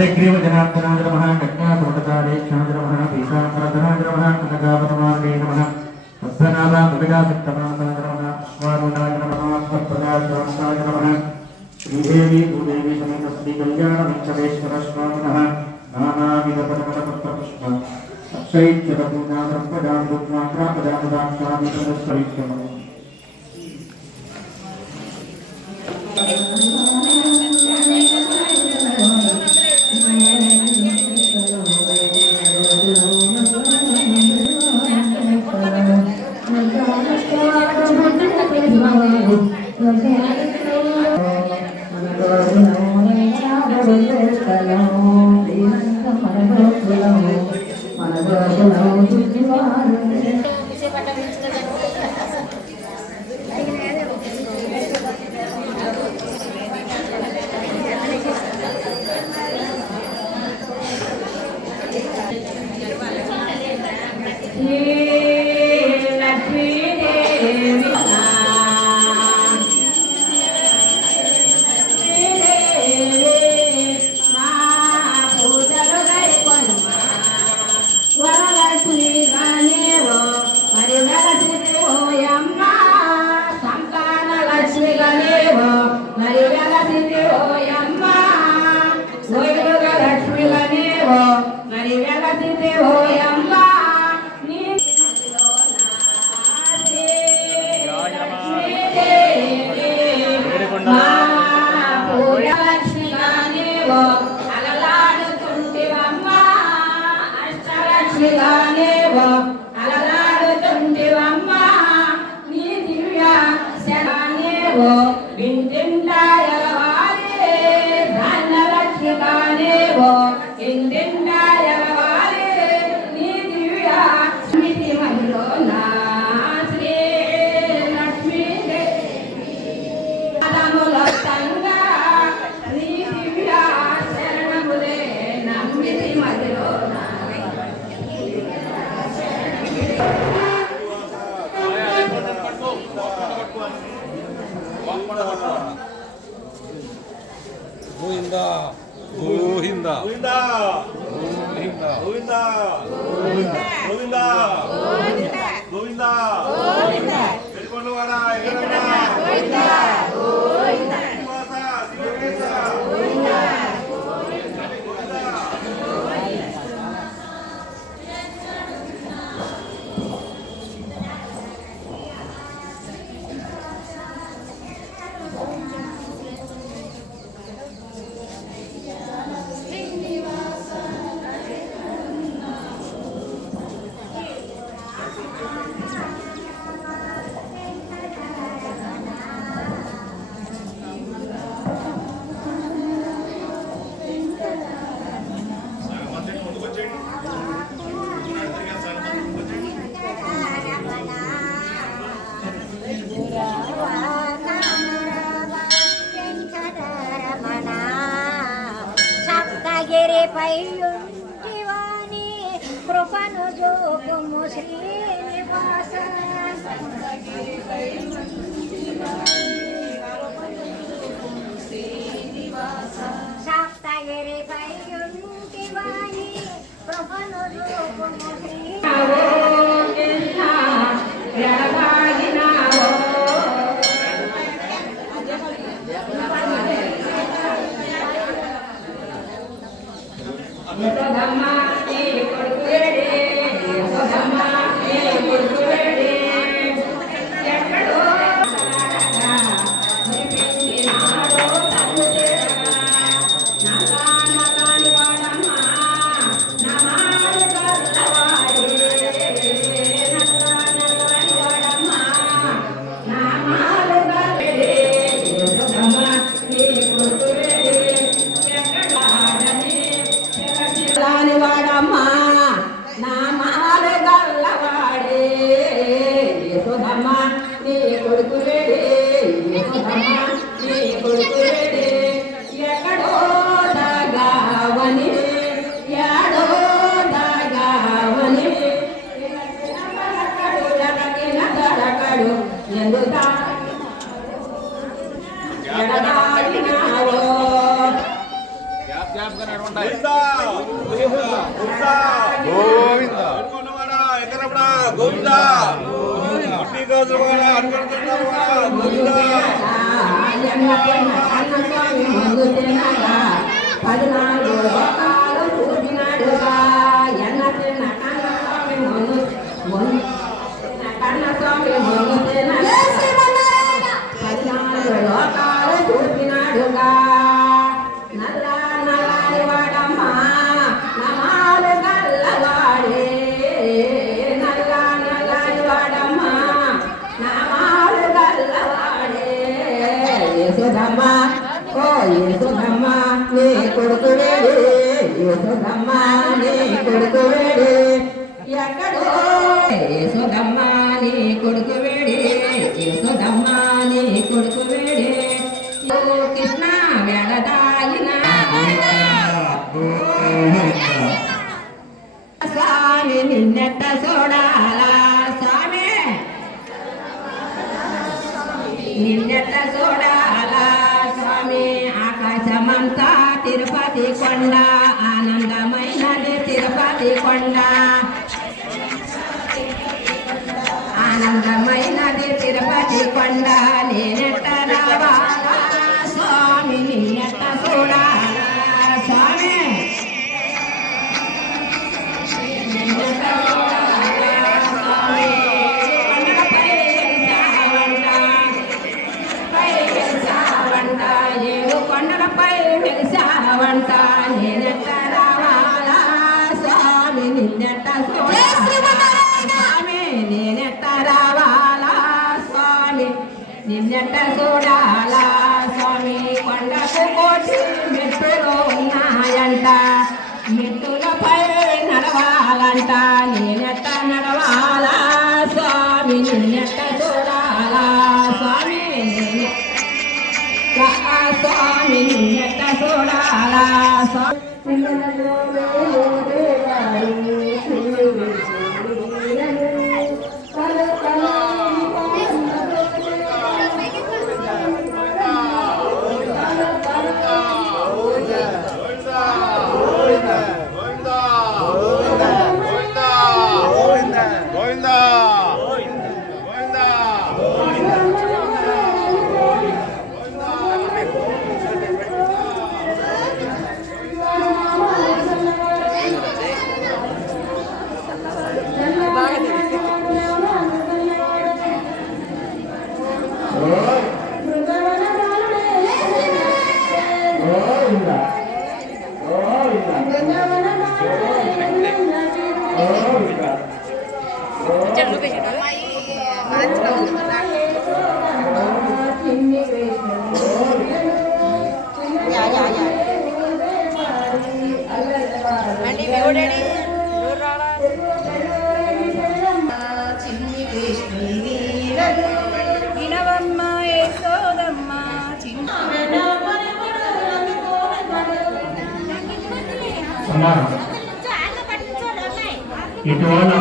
హరిగ్రీవ జనార్దనాయ నమః కన్యాసుమతారేక్షణాయ నమః పీతాంబరధనాయ నమః కనకావరమార్గే నమః వస్త్రనామ కవితాసక్తమాసాయ నమః అశ్వారూఢాయ నమః స్వప్రదాయ నమః శ్రీదేవి భూదేవి సమేత శ్రీ కళ్యాణ వెంకటేశ్వర నానావిధ పూజా స్వామి വിജയപാട്ട మరి వెలసితే ఓయమ్మ నీ శ్రీ பண்ணுவாடா கையுண்டி வாணி கிருபணு ஜோகமு ஸ்ரீனிவாசன் சாப்தகிரி கையுண்டி வாணி கிருபணு ஜோகமு గోవిందా. గోవింద. ఎక్కడప్పుడా గోవిందా అన్ని యేసుదమ్మ కొడుకు వేడి. ఎక్కడో? యేసుదమ్మ కొడుకు వేడి? యేసుదమ్మ కొడుకు వేడి? కృష్ణ వెడదాయినా స్వామి నిన్నెట్ట చూడాలా స్వామి? నిన్నెట్ట చూడాలా స్వామి? ఆకాశమంతా తిరుపతి కొండ కొండ ఆనందమైనది తిరుపతి కొండ నేనెట్ట రావాలా? స్వామి నేనెట్ట రావాలా స్వామి. నిన్నెట్ట చూడాలా స్వామి. కొండకు కోటి మెట్టులు ఉన్నాయంట. మెట్టులపై నడవాలంట. నేనెట్ట నడవాలా స్వామి. నిన్నెట్ట చూడాలా స్వామి. స్వామి స్వామి. నిన్నెట్ట చూడాలా స్వామి. సమానం ఇటీవల